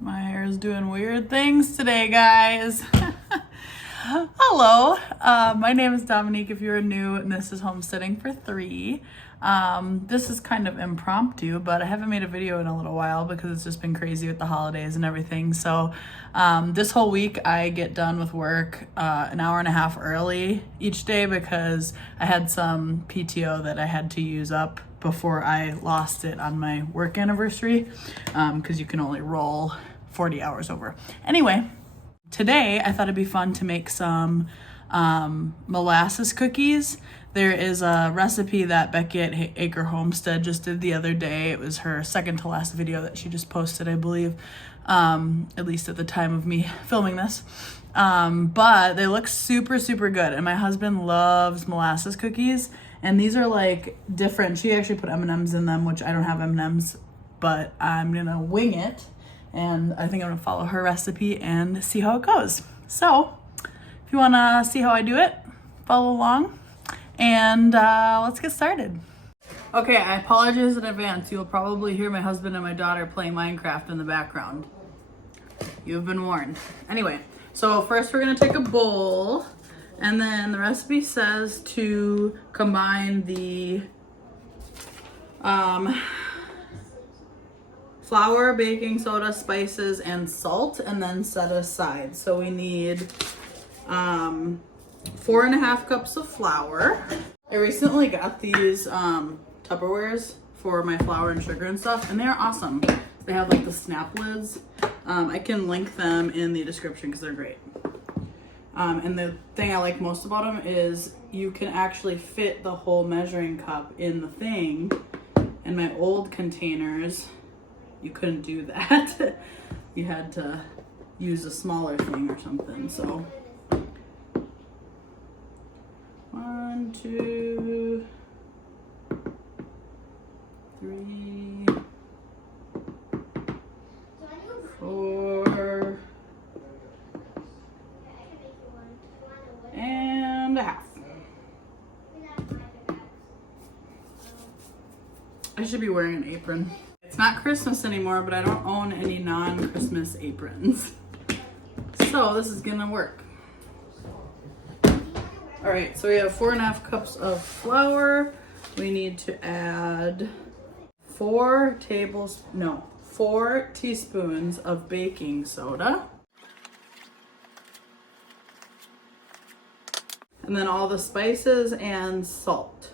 My hair is doing weird things today, guys. Hello, my name is Dominique if you're new, and this is Homesteading for Three. This is kind of impromptu, but I haven't made a video in a little while because it's just been crazy with the holidays and everything. So this whole week I get done with work an hour and a half early each day because I had some PTO that I had to use up before I lost it on my work anniversary, because you can only roll 40 hours over. Anyway, today I thought it'd be fun to make some molasses cookies. There is a recipe that Becky at Acrehomestead just did the other day. It was her second to last video that she just posted, I believe, at least at the time of me filming this. But they look super, super good. And my husband loves molasses cookies. And these are like different. She actually put M&Ms in them, which I don't have M&Ms, but I'm gonna wing it. And I think I'm gonna follow her recipe and see how it goes. So if you wanna see how I do it, follow along and let's get started. Okay, I apologize in advance. You'll probably hear my husband and my daughter playing Minecraft in the background. You've been warned. Anyway, so first we're gonna take a bowl, and then the recipe says to combine the flour, baking soda, spices, and salt, and then set aside. So we need 4.5 cups of flour. I recently got these Tupperwares for my flour and sugar and stuff, and they're awesome. They have like the snap lids. I can link them in the description because they're great. And the thing I like most about them is you can actually fit the whole measuring cup in the thing. In my old containers, you couldn't do that. You had to use a smaller thing or something. So 1, 2, 3, 4 and a half. I should be wearing an apron. It's not Christmas anymore, but I don't own any non-Christmas aprons. So this is gonna work. All right, so we have 4.5 cups of flour. We need to add 4 teaspoons of baking soda. And then all the spices and salt.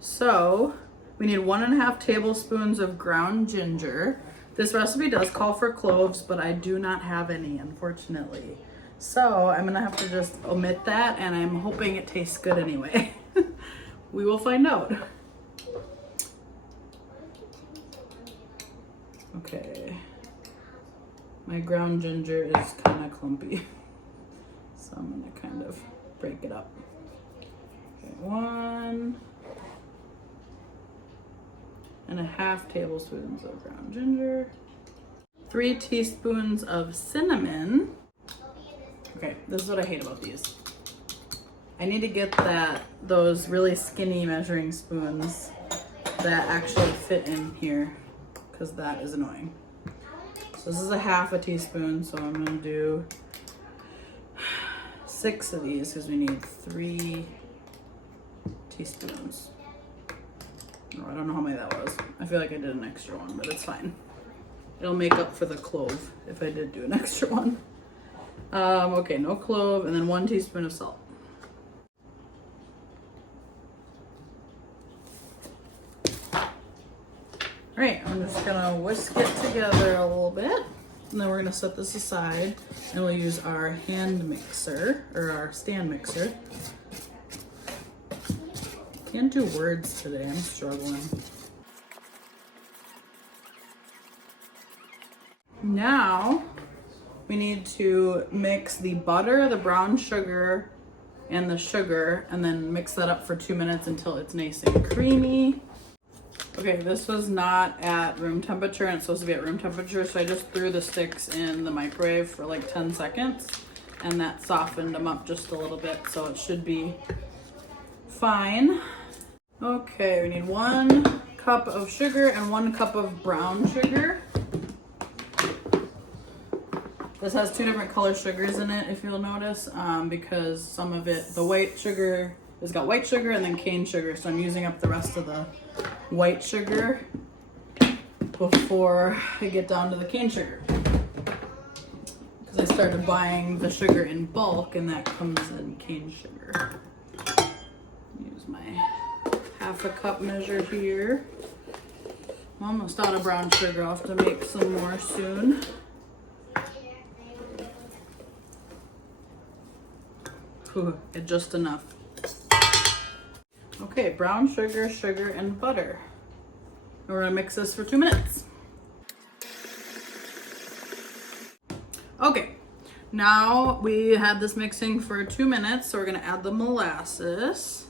So we need 1.5 tablespoons of ground ginger. This recipe does call for cloves, but I do not have any, unfortunately. So I'm gonna have to just omit that, and I'm hoping it tastes good anyway. We will find out. Okay. My ground ginger is kind of clumpy, so I'm gonna kind of break it up. Okay, 1.5 tablespoons of ground ginger, 3 teaspoons of cinnamon. Okay, this is what I hate about these. I need to get those really skinny measuring spoons that actually fit in here, because that is annoying. So this is 1/2 teaspoon, so I'm gonna do 6 of these because we need 3 teaspoons. Oh, I don't know how many that was. I feel like I did an extra one, but it's fine. It'll make up for the clove if I did do an extra one. Okay, no clove, and then 1 teaspoon of salt. All right, I'm just gonna whisk it together a little bit, and then we're gonna set this aside, and we'll use our hand mixer, or our stand mixer. Can't do words today, I'm struggling. Now, we need to mix the butter, the brown sugar, and the sugar, and then mix that up for 2 minutes until it's nice and creamy. Okay, this was not at room temperature, and it's supposed to be at room temperature, so I just threw the sticks in the microwave for like 10 seconds, and that softened them up just a little bit, so it should be fine. Okay, we need 1 cup of sugar and 1 cup of brown sugar. This has two different color sugars in it, if you'll notice, because some of it, the white sugar, it's got white sugar and then cane sugar. So I'm using up the rest of the white sugar before I get down to the cane sugar. Because I started buying the sugar in bulk and that comes in cane sugar. Use my half a cup measure here. I'm almost out of brown sugar. I'll have to make some more soon. Whew, it's just enough. Okay, brown sugar, sugar, and butter. And we're gonna mix this for 2 minutes. Okay, now we had this mixing for 2 minutes, so we're gonna add the molasses.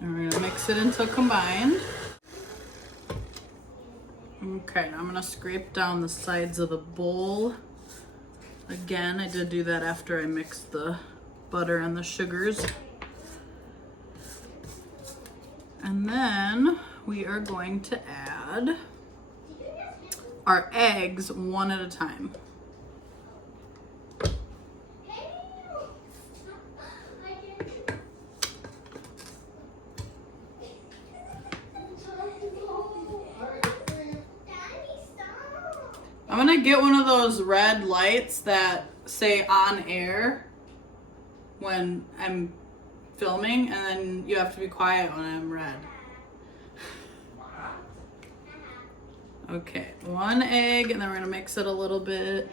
And we're gonna mix it until combined. Okay, now I'm gonna scrape down the sides of the bowl. Again, I did do that after I mixed the butter and the sugars. And then we are going to add our eggs one at a time. I'm gonna get one of those red lights that say on air when I'm filming, and then you have to be quiet when I'm red. Okay, 1 egg, and then we're gonna mix it a little bit.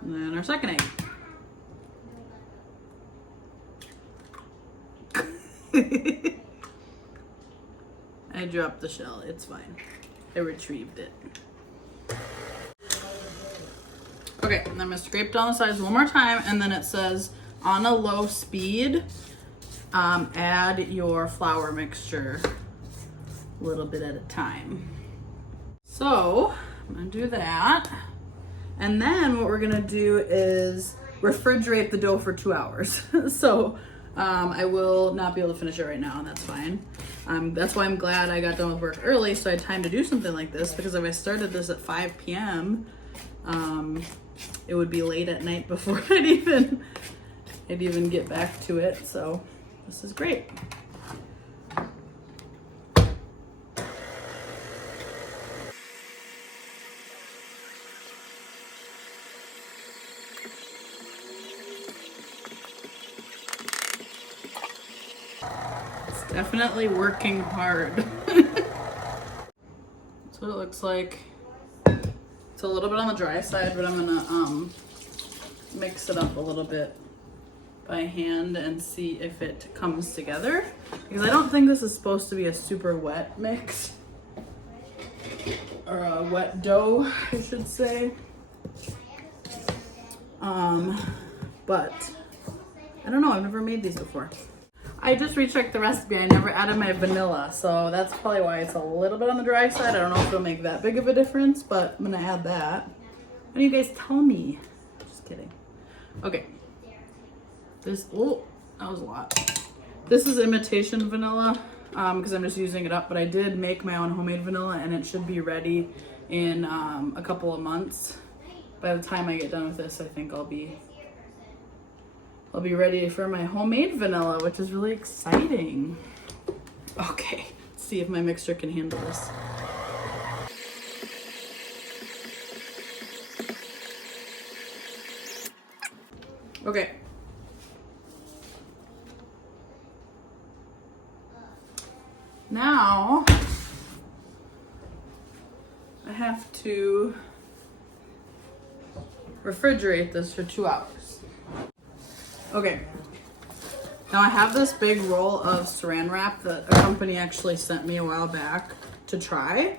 And then our second egg. I dropped the shell, it's fine. I retrieved it. Okay, and I'm gonna scrape down the sides one more time, and then it says on a low speed, add your flour mixture a little bit at a time. So I'm gonna do that. And then what we're gonna do is refrigerate the dough for 2 hours. So I will not be able to finish it right now, and that's fine. That's why I'm glad I got done with work early, so I had time to do something like this, because if I started this at 5 p.m., it would be late at night before I'd even get back to it. So this is great. Definitely working hard. That's what it looks like. It's a little bit on the dry side, but I'm gonna mix it up a little bit by hand and see if it comes together, because I don't think this is supposed to be a super wet mix, or a wet dough, I should say. But I don't know, I've never made these before. I just rechecked the recipe. I never added my vanilla, so that's probably why it's a little bit on the dry side. I don't know if it'll make that big of a difference, but I'm gonna add that. Why don't you guys tell me? Just kidding. Okay. This, oh, that was a lot. This is imitation vanilla, because I'm just using it up, but I did make my own homemade vanilla, and it should be ready in a couple of months. By the time I get done with this, I think I'll be ready for my homemade vanilla, which is really exciting. Okay, let's see if my mixture can handle this. Okay. Now, I have to refrigerate this for 2 hours. Okay, now I have this big roll of saran wrap that a company actually sent me a while back to try.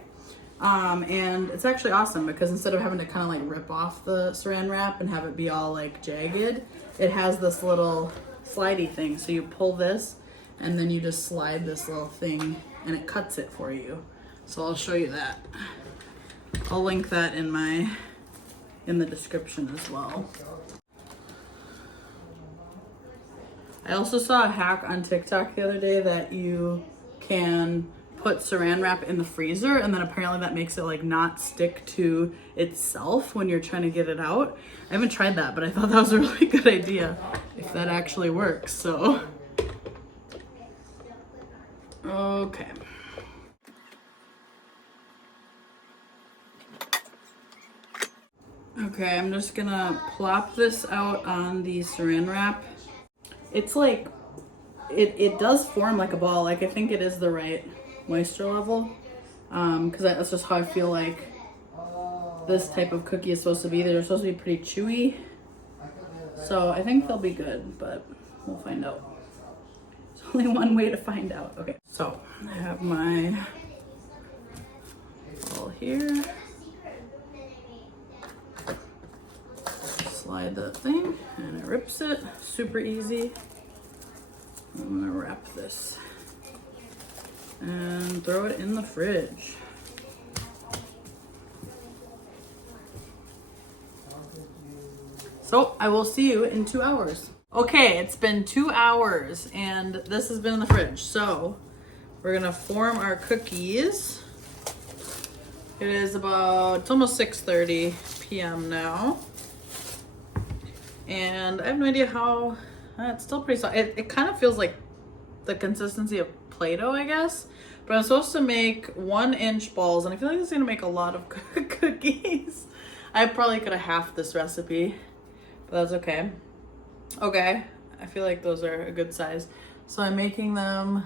And it's actually awesome, because instead of having to kind of like rip off the saran wrap and have it be all like jagged, it has this little slidey thing. So you pull this and then you just slide this little thing and it cuts it for you. So I'll show you that. I'll link that in the description as well. I also saw a hack on TikTok the other day that you can put saran wrap in the freezer, and then apparently that makes it like not stick to itself when you're trying to get it out. I haven't tried that, but I thought that was a really good idea if that actually works. So, okay. Okay, I'm just gonna plop this out on the saran wrap. It's like, it does form like a ball. Like I think it is the right moisture level. Because that's just how I feel like this type of cookie is supposed to be. They're supposed to be pretty chewy. So I think they'll be good, but we'll find out. There's only one way to find out. Okay, so I have my ball here. Slide that thing and it rips it. Super easy. I'm gonna wrap this and throw it in the fridge. So I will see you in 2 hours. Okay, it's been 2 hours and this has been in the fridge. So we're gonna form our cookies. It is it's almost 6:30 p.m. now. And I have no idea how, it's still pretty soft. It kind of feels like the consistency of Play-Doh, I guess. But I'm supposed to make 1-inch balls, and I feel like it's gonna make a lot of cookies. I probably could have halved this recipe, but that's okay. Okay, I feel like those are a good size. So I'm making them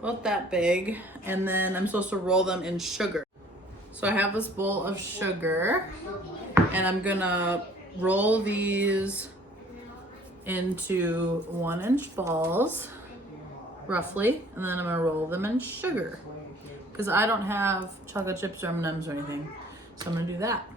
about that big, and then I'm supposed to roll them in sugar. So I have this bowl of sugar, and I'm gonna roll these into 1-inch balls, roughly, and then I'm gonna roll them in sugar because I don't have chocolate chips or M&Ms or anything, so I'm gonna do that.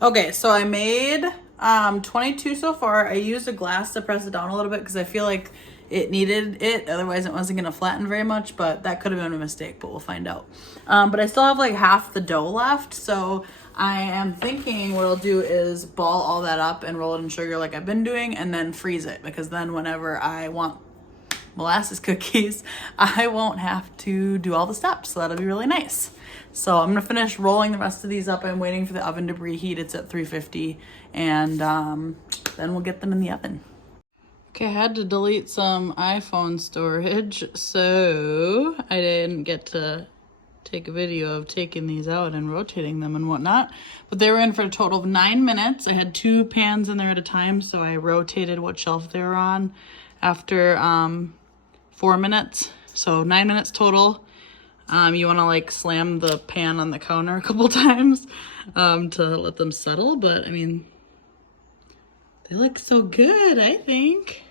Okay, so I made 22 so far. I used a glass to press it down a little bit because I feel like it needed it. Otherwise, it wasn't going to flatten very much, but that could have been a mistake, but we'll find out. But I still have like half the dough left, so I am thinking what I'll do is ball all that up and roll it in sugar like I've been doing and then freeze it, because then whenever I want molasses cookies, I won't have to do all the steps, so that'll be really nice. So I'm gonna finish rolling the rest of these up. I'm waiting for the oven to preheat. It's at 350, and then we'll get them in the oven. Okay, I had to delete some iPhone storage, so I didn't get to take a video of taking these out and rotating them and whatnot, but they were in for a total of 9 minutes. I had 2 pans in there at a time, so I rotated what shelf they were on after 4 minutes, so 9 minutes total. You want to like slam the pan on the counter a couple times to let them settle, but I mean, they look so good, I think.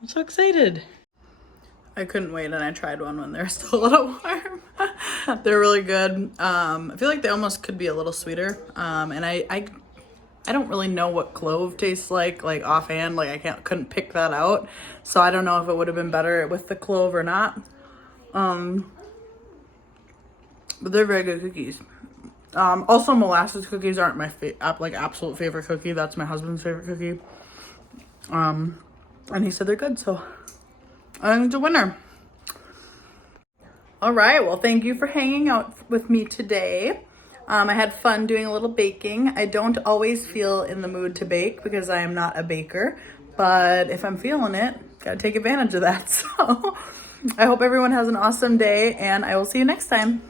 I'm so excited. I couldn't wait, and I tried one when they're still a little warm. They're really good. I feel like they almost could be a little sweeter, and I don't really know what clove tastes like offhand. Like I couldn't pick that out, so I don't know if it would have been better with the clove or not. But they're very good cookies. Also, molasses cookies aren't my absolute favorite cookie. That's my husband's favorite cookie. And he said they're good, so I think it's a winner. All right, well, thank you for hanging out with me today. I had fun doing a little baking. I don't always feel in the mood to bake because I am not a baker, but if I'm feeling it, gotta take advantage of that. So I hope everyone has an awesome day, and I will see you next time.